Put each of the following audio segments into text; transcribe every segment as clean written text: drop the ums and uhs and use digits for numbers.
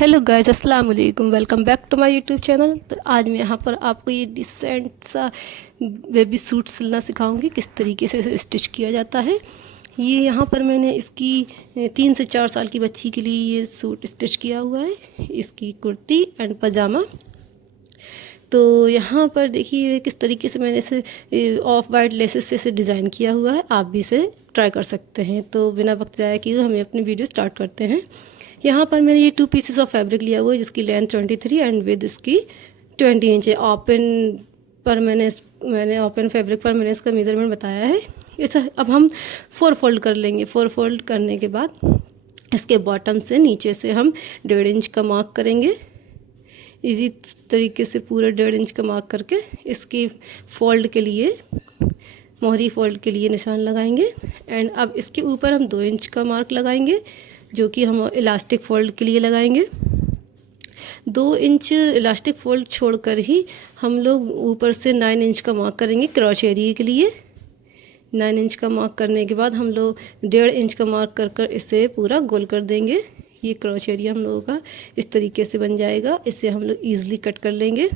Hello guys, अस्सलाम वालेकुम। Welcome back to my YouTube channel. तो आज मैं यहाँ पर आपको ये डिसेंट सा बेबी सूट सिलना सिखाऊंगी, किस तरीके से इसे स्टिच किया जाता है। ये यहाँ पर मैंने इसकी 3 से 4 साल की बच्ची के लिए ये सूट स्टिच किया हुआ है, इसकी कुर्ती एंड पजामा। तो यहाँ पर देखिए किस तरीके से मैंने इसे ऑफ वाइट लेसेस से इसे डिज़ाइन किया हुआ है। आप भी इसे ट्राई कर सकते हैं। तो बिना वक्त ज़ाया किए हमें अपनी वीडियो स्टार्ट करते हैं। यहाँ पर मैंने ये 2 पीसेस ऑफ फैब्रिक लिया हुआ है, जिसकी लेंथ 23 एंड विद इसकी 20 इंच है। ओपन पर मैंने ओपन फैब्रिक पर मैंने इसका मेज़रमेंट बताया है। इसे अब हम 4 फोल्ड कर लेंगे। 4 फोल्ड करने के बाद इसके बॉटम से नीचे से हम 1.5 इंच का मार्क करेंगे। इसी तरीके से पूरा 1.5 इंच का मार्क करके इसकी फोल्ड के लिए, मोहरी फोल्ड के लिए निशान लगाएंगे। एंड अब इसके ऊपर हम 2 इंच का मार्क लगाएंगे, जो कि हम इलास्टिक फ़ोल्ड के लिए लगाएंगे। 2 इंच इलास्टिक फ़ोल्ड छोड़कर ही हम लोग ऊपर से 9 इंच का मार्क करेंगे क्रॉच एरिया के लिए। 9 इंच का मार्क करने के बाद हम लोग 1.5 इंच का मार्क कर इसे पूरा गोल कर देंगे। ये क्रॉच एरिया हम लोगों का इस तरीके से बन जाएगा। इसे हम लोग ईज़िली कट कर लेंगे।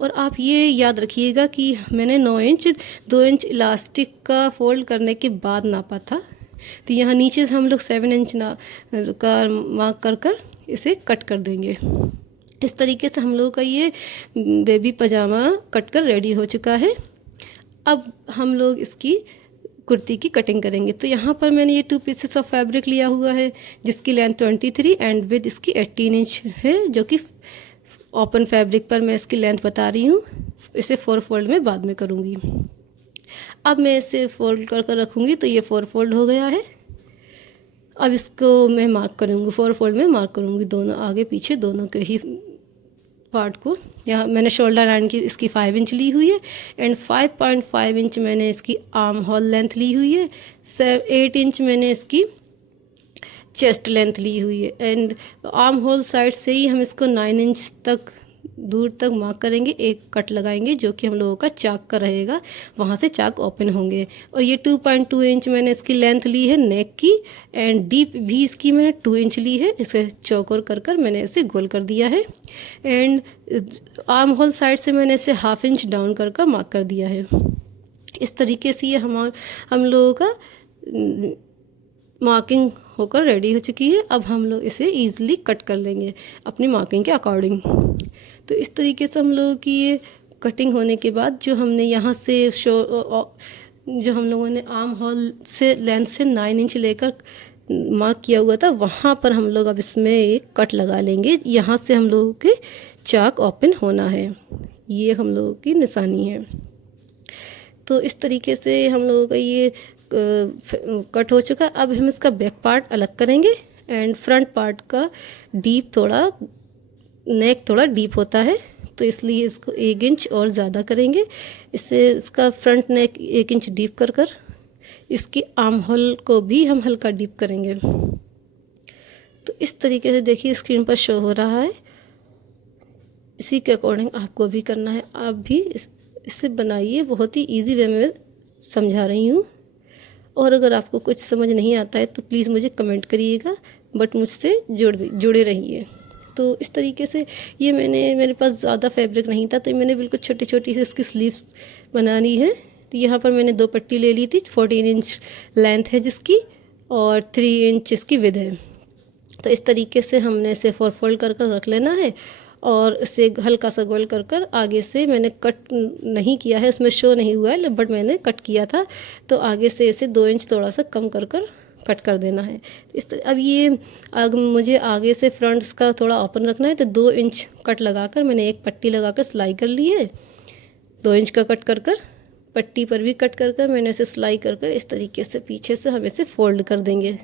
और आप ये याद रखिएगा कि मैंने 9 इंच 2 इंच इलास्टिक का फ़ोल्ड करने के बाद नापा था। तो यहाँ नीचे से हम लोग 7 इंच का मार्क कर इसे कट कर देंगे। इस तरीके से हम लोगों का ये बेबी पजामा कट कर रेडी हो चुका है। अब हम लोग इसकी कुर्ती की कटिंग करेंगे। तो यहाँ पर मैंने ये 2 पीसेस ऑफ फैब्रिक लिया हुआ है, जिसकी लेंथ 23 एंड विद इसकी 18 इंच है, जो कि ओपन फैब्रिक पर मैं इसकी लेंथ बता रही हूँ। इसे 4 फोल्ड में बाद में करूँगी। अब मैं इसे फोल्ड कर रखूँगी। तो ये 4 फोल्ड हो गया है। अब इसको मैं मार्क करूँगी, 4 फोल्ड में मार्क करूँगी, दोनों आगे पीछे दोनों के ही पार्ट को। यहाँ मैंने शोल्डर लाइन की इसकी 5 इंच ली हुई है एंड 5.5 इंच मैंने इसकी आर्म होल लेंथ ली हुई है। 8 इंच मैंने इसकी चेस्ट लेंथ ली हुई है। एंड आर्म होल साइड से ही हम इसको 9 इंच तक दूर तक मार्क करेंगे। एक कट लगाएंगे, जो कि हम लोगों का चाक का रहेगा, वहाँ से चाक ओपन होंगे। और ये 2.2 इंच मैंने इसकी लेंथ ली है नेक की। एंड डीप भी इसकी मैंने 2 इंच ली है। इसे चौकोर कर मैंने इसे गोल कर दिया है। एंड आर्म होल साइड से मैंने इसे 1/2 इंच डाउन कर मार्क कर दिया है। इस तरीके से ये हम लोगों का मार्किंग होकर रेडी हो चुकी है। अब हम लोग इसे ईज़िली कट कर लेंगे अपनी मार्किंग के अकॉर्डिंग। तो इस तरीके से हम लोगों की ये कटिंग होने के बाद जो हमने यहाँ से जो हम लोगों ने आर्म होल से लेंथ से 9 इंच लेकर मार्क किया हुआ था, वहाँ पर हम लोग अब इसमें एक कट लगा लेंगे। यहाँ से हम लोगों के चाक ओपन होना है। ये हम लोगों की निशानी है। तो इस तरीके से हम लोगों का ये कट हो चुका। अब हम इसका बैक पार्ट अलग करेंगे। एंड फ्रंट पार्ट का नेक थोड़ा डीप होता है, तो इसलिए इसको 1 इंच और ज़्यादा करेंगे। इससे इसका फ्रंट नेक 1 इंच डीप कर इसकी आर्म होल को भी हम हल्का डीप करेंगे। तो इस तरीके से देखिए स्क्रीन पर शो हो रहा है। इसी के अकॉर्डिंग आपको भी करना है। आप भी इसे बनाइए। बहुत ही इजी वे में समझा रही हूँ। और अगर आपको कुछ समझ नहीं आता है तो प्लीज़ मुझे कमेंट करिएगा, बट मुझसे जुड़े रहिए। तो इस तरीके से ये मेरे पास ज़्यादा फैब्रिक नहीं था, तो मैंने बिल्कुल छोटी छोटी सी इसकी स्लीव्स बनानी है। तो यहाँ पर मैंने 2 पट्टी ले ली थी। 14 इंच लेंथ है जिसकी, और 3 इंच इसकी विड्थ है। तो इस तरीके से हमने इसे 4 फोल्ड कर रख लेना है। और इसे हल्का सा गोल कर आगे से मैंने कट नहीं किया है, इसमें शो नहीं हुआ है, बट मैंने कट किया था। तो आगे से इसे 2 इंच थोड़ा सा कम कर कट कर देना है। इस तरह अब ये मुझे आगे से फ्रंट्स का थोड़ा ओपन रखना है, तो 2 इंच कट लगाकर मैंने एक पट्टी लगाकर सिलाई कर ली है। 2 इंच का कट कर पट्टी पर भी कट कर मैंने इसे सिलाई कर इस तरीके से पीछे से हम इसे फोल्ड कर देंगे।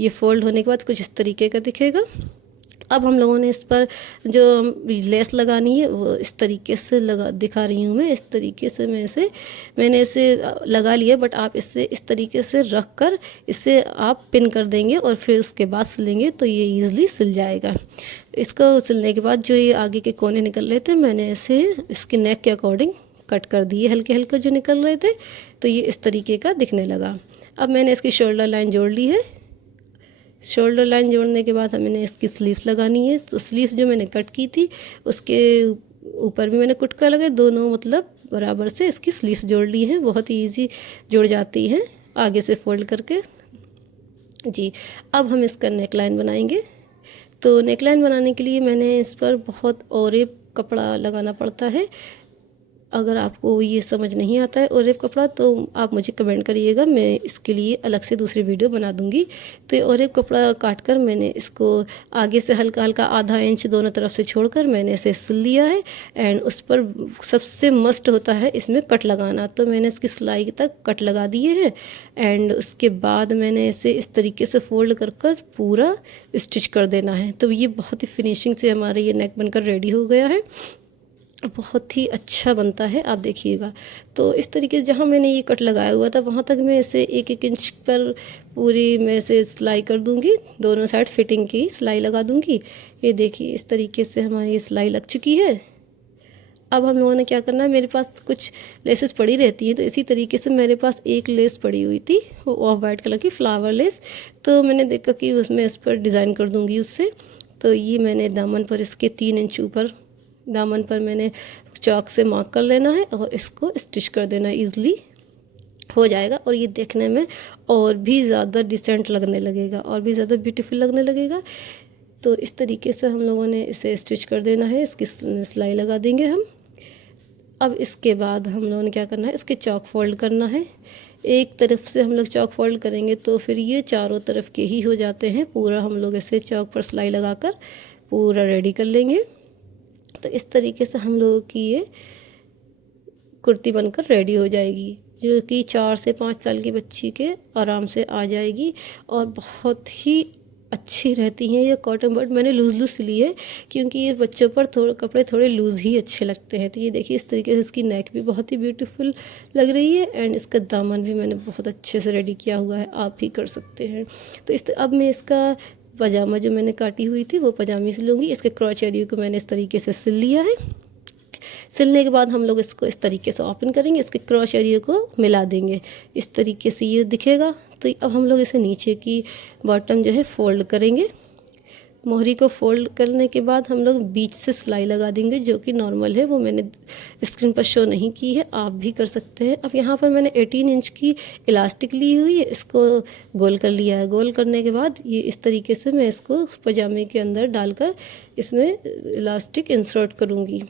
ये फोल्ड होने के बाद कुछ इस तरीके का दिखेगा। अब हम लोगों ने इस पर जो लेस लगानी है वो इस तरीके से दिखा रही हूँ मैं। इस तरीके से मैंने इसे लगा लिया, बट आप इसे इस तरीके से रख कर इसे आप पिन कर देंगे और फिर उसके बाद सिलेंगे तो ये ईज़िली सिल जाएगा। इसको सिलने के बाद जो ये आगे के कोने निकल रहे थे, मैंने इसे इसके नेक के अकॉर्डिंग कट कर दिए, हल्के हल्के जो निकल रहे थे, तो ये इस तरीके का दिखने लगा। अब मैंने इसकी शोल्डर लाइन जोड़ ली है। शोल्डर लाइन जोड़ने के बाद मैंने इसकी स्लीव्स लगानी है। तो स्लीव्स जो मैंने कट की थी उसके ऊपर भी मैंने कुटका लगाया, दोनों मतलब बराबर से इसकी स्लीव्स जोड़ ली हैं। बहुत ही ईजी जुड़ जाती हैं आगे से फोल्ड करके जी। अब हम इसका नेक लाइन बनाएंगे। तो नेक लाइन बनाने के लिए मैंने इस पर बहुत और कपड़ा लगाना पड़ता है। अगर आपको ये समझ नहीं आता है और कपड़ा तो आप मुझे कमेंट करिएगा, मैं इसके लिए अलग से दूसरी वीडियो बना दूंगी। तो और कपड़ा काट कर मैंने इसको आगे से हल्का हल्का आधा इंच दोनों तरफ से छोड़कर मैंने इसे सिल लिया है। एंड उस पर सबसे मस्ट होता है इसमें कट लगाना। तो मैंने इसकी सिलाई तक कट लगा दिए हैं। एंड उसके बाद मैंने इसे इस तरीके से फोल्ड कर कर पूरा स्टिच कर देना है। तो ये बहुत ही फिनिशिंग से हमारा ये नेक बनकर रेडी हो गया है। बहुत ही अच्छा बनता है, आप देखिएगा। तो इस तरीके से जहाँ मैंने ये कट लगाया हुआ था वहाँ तक मैं इसे 1-1 इंच पर पूरी मैं इसे सिलाई कर दूँगी। दोनों साइड फिटिंग की सिलाई लगा दूँगी। ये देखिए इस तरीके से हमारी ये सिलाई लग चुकी है। अब हम लोगों ने क्या करना है, मेरे पास कुछ लेसेस पड़ी रहती हैं, तो इसी तरीके से मेरे पास एक लेस पड़ी हुई थी, वो ऑफ वाइट कलर की फ्लावर लेस। तो मैंने देखा कि उसमें इस पर डिज़ाइन कर दूँगी उससे। तो ये मैंने दामन पर इसके 3 इंच ऊपर दामन पर मैंने चॉक से मार्क कर लेना है और इसको स्टिच कर देना है। ईज़िली हो जाएगा और ये देखने में और भी ज़्यादा डिसेंट लगने लगेगा और भी ज़्यादा ब्यूटीफुल लगने लगेगा। तो इस तरीके से हम लोगों ने इसे स्टिच कर देना है। इसकी सिलाई लगा देंगे हम। अब इसके बाद हम लोगों ने क्या करना है, इसके चॉक फोल्ड करना है। एक तरफ से हम लोग चॉक फोल्ड करेंगे तो फिर ये चारों तरफ के ही हो जाते हैं। पूरा हम लोग इसे चॉक पर सिलाई लगाकर पूरा रेडी कर लेंगे। तो इस तरीके से हम लोगों की ये कुर्ती बनकर रेडी हो जाएगी, जो कि 4 से 5 साल की बच्ची के आराम से आ जाएगी। और बहुत ही अच्छी रहती हैं ये कॉटन, बट मैंने लूज़ सिली है क्योंकि ये बच्चों पर कपड़े थोड़े लूज़ ही अच्छे लगते हैं। तो ये देखिए इस तरीके से इसकी नेक भी बहुत ही ब्यूटीफुल लग रही है। एंड इसका दामन भी मैंने बहुत अच्छे से रेडी किया हुआ है, आप भी कर सकते हैं। तो अब मैं इसका पजामा जो मैंने काटी हुई थी वो पजामी से लूँगी। इसके क्रॉच एरिया को मैंने इस तरीके से सिल लिया है। सिलने के बाद हम लोग इसको इस तरीके से ओपन करेंगे, इसके क्रॉच एरिया को मिला देंगे। इस तरीके से ये दिखेगा। तो अब हम लोग इसे नीचे की बॉटम जो है फोल्ड करेंगे। मोहरी को फोल्ड करने के बाद हम लोग बीच से सिलाई लगा देंगे, जो कि नॉर्मल है, वो मैंने स्क्रीन पर शो नहीं की है, आप भी कर सकते हैं। अब यहाँ पर मैंने 18 इंच की इलास्टिक ली हुई है, इसको गोल कर लिया है। गोल करने के बाद ये इस तरीके से मैं इसको पजामे के अंदर डालकर इसमें इलास्टिक इंसर्ट करूँगी।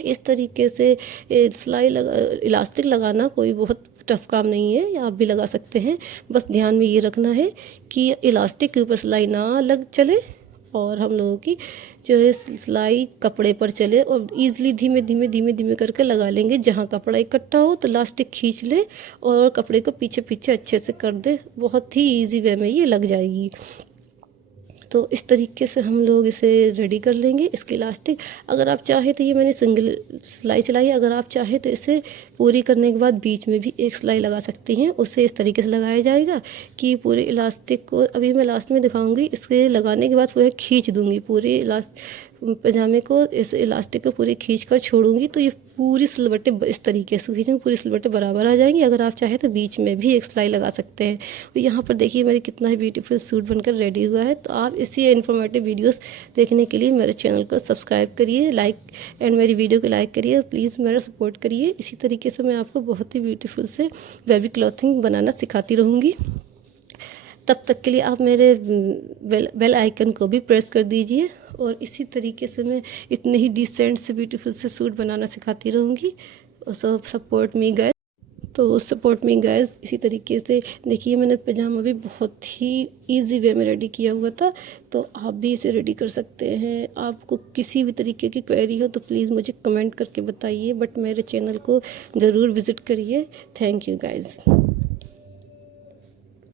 इस तरीके से इलास्टिक लगाना कोई बहुत टफ काम नहीं है, आप भी लगा सकते हैं। बस ध्यान में ये रखना है कि इलास्टिक के ऊपर सिलाई ना लग चले और हम लोगों की जो है सिलाई कपड़े पर चले। और ईज़िली धीमे धीमे धीमे धीमे करके लगा लेंगे। जहाँ कपड़ा इकट्ठा हो तो इलास्टिक खींच ले और कपड़े को पीछे पीछे अच्छे से कर दे। बहुत ही ईजी वे में ये लग जाएगी। तो इस तरीके से हम लोग इसे रेडी कर लेंगे। इसके इलास्टिक अगर आप चाहें तो ये मैंने सिंगल सिलाई चलाई है, अगर आप चाहें तो इसे पूरी करने के बाद बीच में भी एक सिलाई लगा सकती हैं। उसे इस तरीके से लगाया जाएगा कि पूरे इलास्टिक को, अभी मैं लास्ट में दिखाऊंगी, इसके लगाने के बाद पूरे खींच दूंगी पूरे पजामे को, इस इलास्टिक को पूरी खींच कर छोड़ूंगी। तो ये पूरी सिलवटें इस तरीके से खींचूंगी, पूरी सिलवटें बराबर आ जाएंगी। अगर आप चाहें तो बीच में भी एक सिलाई लगा सकते हैं। और यहाँ पर देखिए मेरी कितना ही ब्यूटीफुल सूट बनकर रेडी हुआ है। तो आप इसी इन्फॉर्मेटिव वीडियोस देखने के लिए मेरे चैनल को सब्सक्राइब करिए, लाइक एंड मेरी वीडियो को लाइक करिए, प्लीज़ मेरा सपोर्ट करिए। इसी तरीके से मैं आपको बहुत ही ब्यूटीफुल से बेबी क्लॉथिंग बनाना सिखाती रहूँगी। तब तक के लिए आप मेरे बेल आइकन को भी प्रेस कर दीजिए। और इसी तरीके से मैं इतने ही डिसेंट से ब्यूटीफुल से सूट बनाना सिखाती रहूँगी। सो सपोर्ट मी गाइस। तो सपोर्ट मी गाइस। इसी तरीके से देखिए मैंने पजामा भी बहुत ही इजी वे में रेडी किया हुआ था, तो आप भी इसे रेडी कर सकते हैं। आपको किसी भी तरीके की क्वेरी हो तो प्लीज़ मुझे कमेंट करके बताइए, बट मेरे चैनल को ज़रूर विज़िट करिए। Thank you guys.